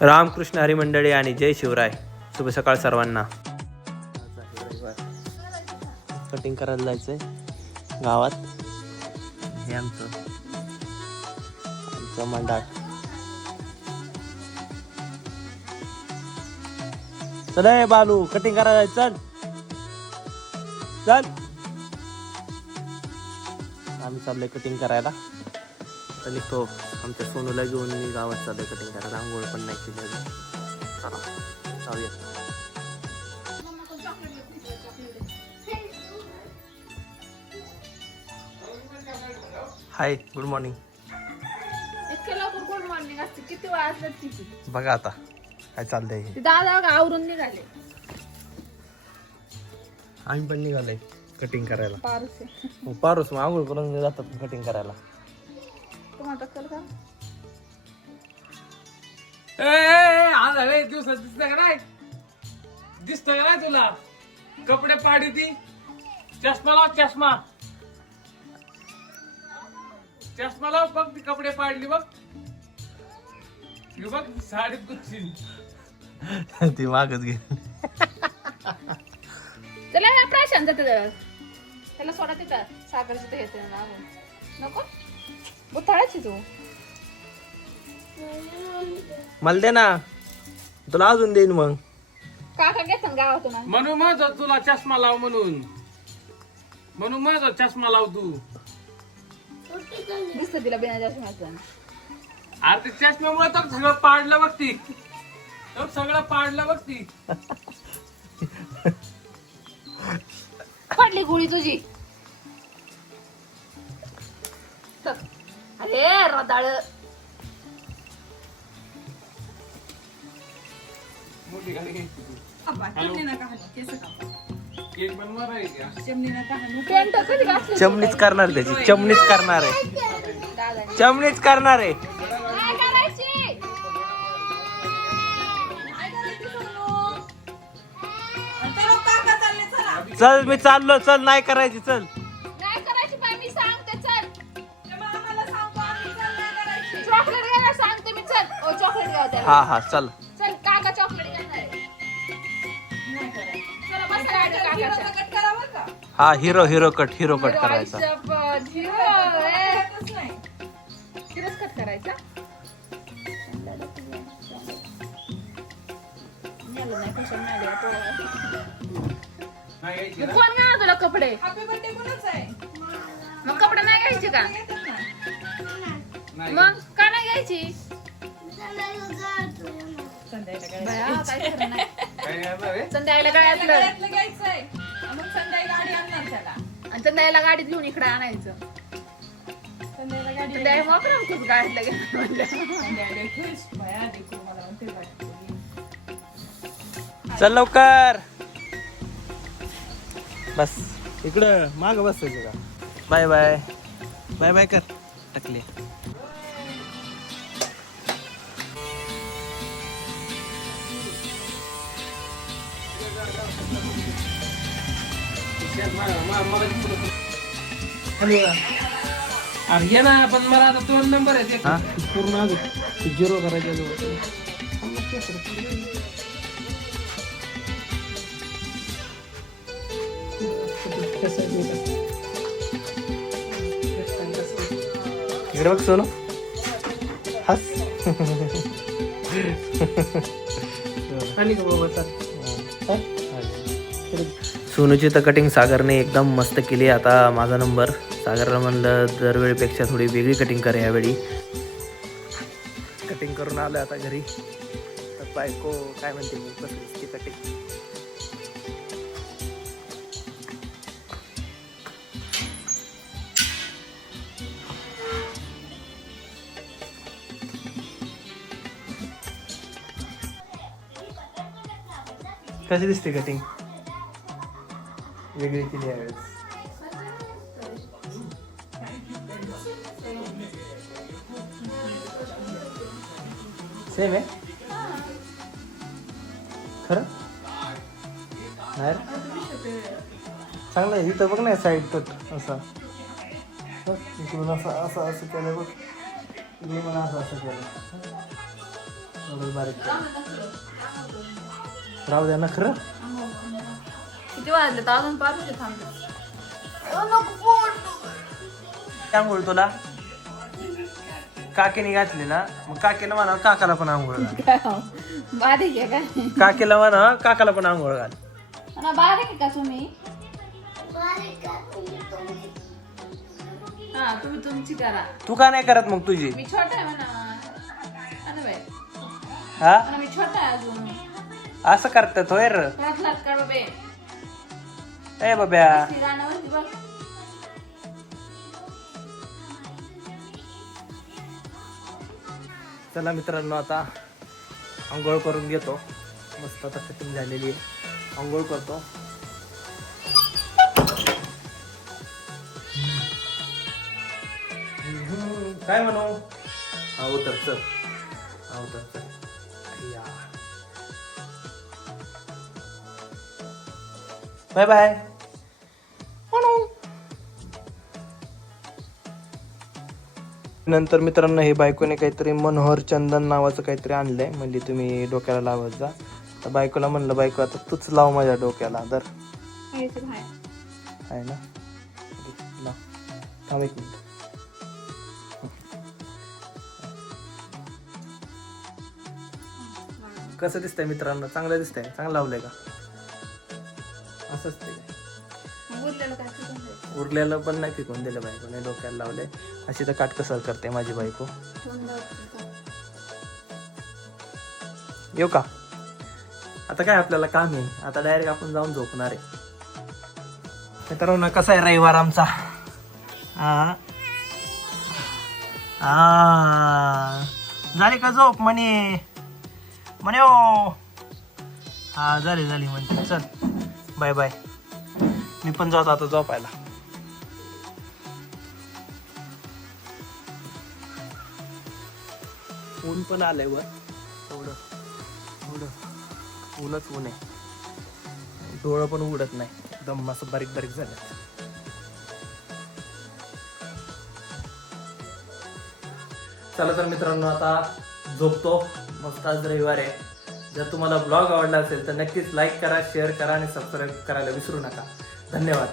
रामकृष्ण हरिमंडळी आणि जय शिवराय. शुभ सकाळ सर्वांना. कटिंग करायला जायचंय. गावात. हे आमचं. आमचं मंडळ. चल ए बालू कटिंग करायला जायचं चल. चल. आम्ही चाललोय कटिंग करायला. आता निघतो आमच्या सोनूला घेऊन मी गावात चाललोय कटिंग करायला. आंघोळ पण नाही केली अजून. चला जाऊया. हाय गुड मॉर्निंग असते? किती किती बघा आता काय चाललंय हे. ते दादा आवरून निघाले. आम्ही पण निघालोय कटिंग करायला. पारुसे मग पारोस मग आंघोळ करून जातात कटिंग करायला. तुम्हाला टक्कल का? आज दिवसात दिसत का नाही? दिसत का नाही तुला? कपडे पाडी ती. चष्मा लाव चष्मा. चष्मा लाव बघ ती कपडे पाडली बघ. बघ साडीत गुच्छी ती मागच घे चला प्राशांत त्याला सोडा तिथं. साखरची तर येते ना. नको? बुथाळाची तू? मला दे ना. तुला अजून देईन मग. काका गावातून आणि. म्हणून मग तुला चष्मा लाव म्हणून. म्हणून मग चष्मा लाव तू. दिसतं तिला बिना चष्म्याचं. अरे ते चष्म्यामुळे तर सगळं पाडलं बघ ती. तर सगळं पाडलं बघ ती. पडली गोळी तुझी. चल. अरे रदाळ मोठी गाडी घ्यायची तू केक बनवणार आहे का पेंट कधी घातली चमनीच करणार त्याची चमनीच करणार आहे दादाने चमनीच करणार आहे काय करायची चल मी चाललो चल नाही करायची चल चॉकलेट घ्या त्याला. हा हा चल. चल काका चॉकलेट आहे. चला. हा hero hero cut hero cut करायचा. हिरोच कट नेलं नाही, कशाला मग कोण घेणार तुला कपडे? मग कपडे नाही घ्यायचे का? नाही. मग का नाही घ्यायची? आणि संध्याकाळला गाडीत घेऊन इकडे आणायचं. संध्याकाळी गाडीतलं घेऊन चल लवकर. बस. इकडं माग बसायचं का? Bye bye. बाय बाय कर. टकली. अरे ये ना पण मला आता दोन नंबर आहेत. एक हा? पूर्ण अजून झिरो करायचे बघ सोनू. हस. आणि का बाबा सोनूची तर कटिंग सागरने एकदम मस्त केली आता माझा नंबर सागरला म्हणलं दरवेळीपेक्षा थोडी वेगळी कटिंग कर यावेळी. कटिंग करून आलं आता घरी. तर बायको काय म्हणते कसली कटिंग कशी दिसते कटिंग वेगळी केली यावेळेस सेम आहे? खरं? नाही चांगलं आहे. इथं बघ ना साईड तर असा. इकडून असं असं असं केलं बघ. इकडून असं असं केलं. बारीक राहू द्या ना खरं. किती वाजले तर अजून पाच थांबले आंघोळ तुला? काकीने घातली ना मग काकीला म्हणा काकाला पण आंघोळ घाल. काय हो? बारीक आहे काय काकीला म्हणा काकाला पण आंघोळ घाल. ना बारीक आहे का तुम्ही? हा तुम्ही तुमची करा. तू का नाही करत मग तुझी? मी छोटा आहे म्हणा. अरे बाई. हा? म्हणा मी छोटा आहे अजून. असं करतात होय र. ए बाब्या. चला मित्रांनो आता आंघोळ करून घेतो. मस्त आता फिटिंग झालेली आहे. आंघोळ करतो. काय म्हणू? हा उतर चल. हा उतर चल. या बाय बाय. नंतर मित्रांनो हे बायकोने काहीतरी मनोहर चंदन नावाचं काहीतरी आणलंय. म्हणजे तुम्ही डोक्याला लावत जा. तर बायकोला म्हणलं बायको आता तूच लाव माझ्या डोक्याला तर. आहे ना? थांब एक मिनिट. कसं दिसतंय मित्रांनो? चांगलं दिसतंय? चांगलं लावलंय का? असंच ते उरलेलं पण नाही फेकून दिलं बायकोने डोक्याला लावलंय. अशी तर काटकसर करते माझी बायको. येऊ का? आता काय आपल्याला काम आहे? आता डायरेक्ट आपण जाऊन झोपणार आहे. तर ना कसा आहे रविवार आमचा? हा हा. झाली का झोप म्हणे म्हणे ओ हा झाली झाली म्हणते. चल बाय बाय मी पण जातो आता झोपायला. ऊन पण आलंय वर. ऊनच ऊन आहे. डोळं पण उघडत नाही. एकदम असं बारीक बारीक झालं. चला तर मित्रांनो आता झोपतो. मस्त आज रविवार आहे. जर तुम्हाला ब्लॉग आवडला असेल तर नक्कीच लाईक करा शेअर करा आणि सबस्क्राईब करायला विसरू नका. धन्यवाद.